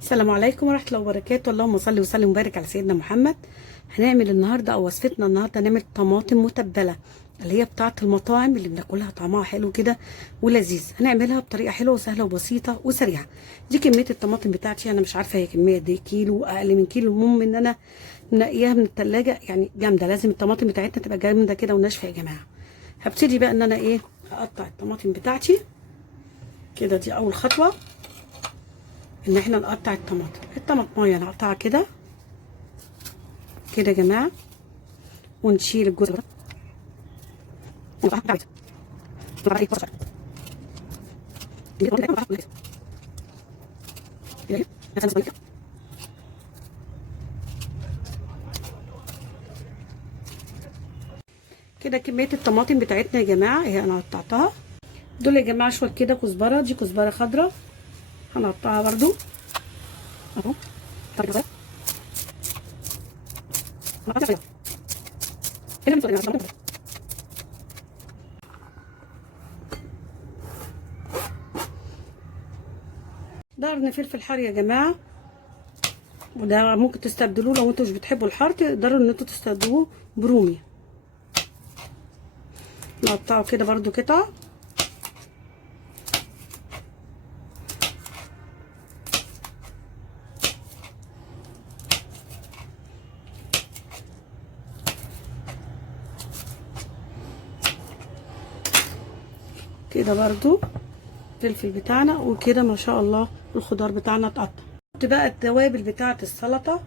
السلام عليكم ورحمة الله وبركاته. اللهم صل وسلم وبارك على سيدنا محمد. هنعمل النهارده او وصفتنا النهارده هنعمل طماطم متبلة اللي هي بتاعة المطاعم اللي بناكلها، طعمها حلو كده ولذيذ. هنعملها بطريقة حلوة وسهلة وبسيطة وسريعة. دي كمية الطماطم بتاعتي، انا مش عارفة هي كمية دي كيلو اقل من كيلو. المهم ان انا منقياها من التلاجة، يعني جامدة. لازم الطماطم بتاعتنا تبقى جامدة كده وناشفة يا جماعة. هبتدي بقى ان انا هقطع الطماطم بتاعتي كده. دي اول خطوة، ان احنا نقطع الطماطمايه. نقطعها كده كده يا جماعه، ونشيل الجزء ده كده. كميه الطماطم بتاعتنا يا جماعه اهي انا قطعتها. دول يا جماعه شويه كده كزبره، دي كزبره خضراء هنقطعها برضو اهو. ده قرن فلفل حار يا جماعه، وده ممكن تستبدلوه لو انتوا مش بتحبوا الحار، تقدروا ان انتوا تستبدلوه برومي. نقطعه كده برضو قطع. كده برضو الفلفل بتاعنا، وكده ما شاء الله الخضار بتاعنا اتقطع. نحط بقى التوابل بتاعه السلطه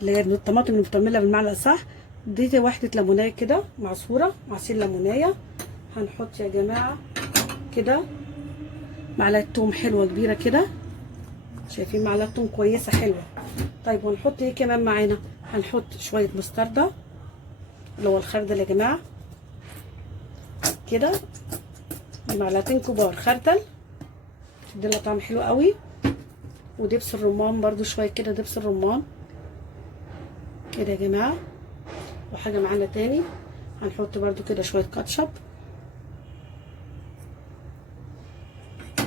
اللي هي الطماطم اللي بتعملها بالمعلقه صح. دي واحده ليمونيه كده معصوره، عصير ليمونيه. هنحط يا جماعه كده معلقه توم حلوه كبيره كده، شايفين معلقه توم كويسه حلوه. طيب وهنحط ايه كمان معانا؟ هنحط شويه مستردة اللي هو الخردل يا جماعه كده، معلقتين كبار خردل تدينا طعم حلو قوي. ودبس الرمان برضو شويه كده، دبس الرمان كده يا جماعه. وحاجه معانا تاني هنحط برضو كده شويه كاتشب.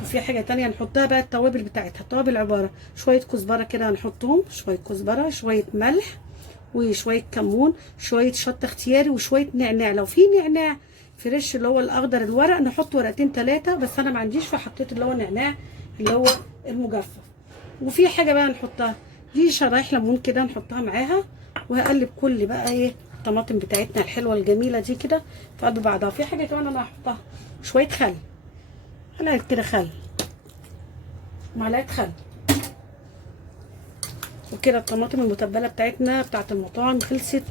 وفي حاجه تانية هنحطها بقى التوابل بتاعتها. التوابل عباره شويه كزبره كده هنحطهم، شويه كزبره، شويه ملح، وشويه كمون، شويه شطه اختياري، وشويه نعناع. لو في نعناع فريش اللي هو الاخضر الورق نحط ورقتين ثلاثه، بس انا ما عنديش فحطيت اللي هو النعناع اللي هو المجفف. وفي حاجه بقى نحطها، دي شرايح ليمون كده نحطها معاها. وهقلب كل بقى الطماطم بتاعتنا الحلوه الجميله دي كده في قلب بعضها. في حاجه كمان انا هحطها شويه خل، معلقه كده خل، معلقه خل. وكده الطماطم المتبله بتاعتنا بتاعت المطاعم خلصت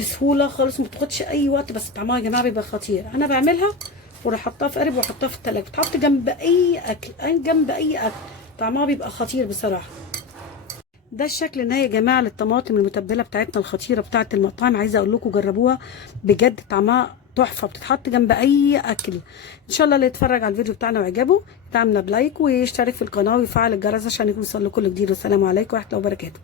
بسهوله خالص، ما بتاخدش اي وقت، بس طعمها يا جماعه بيبقى خطير. انا بعملها واروح احطها في قالب واحطها في التلاجة، بتحط جنب اي اكل، جنب اي اكل طعمها بيبقى خطير بصراحه. ده الشكل النهائي يا جماعه للطماطم المتبله بتاعتنا الخطيره بتاعت المطاعم. عايزه اقول لكم جربوها بجد، طعمها تحفه، بتتحط جنب اي اكل. ان شاء الله اللي يتفرج على الفيديو بتاعنا وعجبه يدعمنا بلايك ويشترك في القناه ويفعل الجرس عشان يوصل له كل جديد. والسلام عليكم ورحمه الله وبركاته.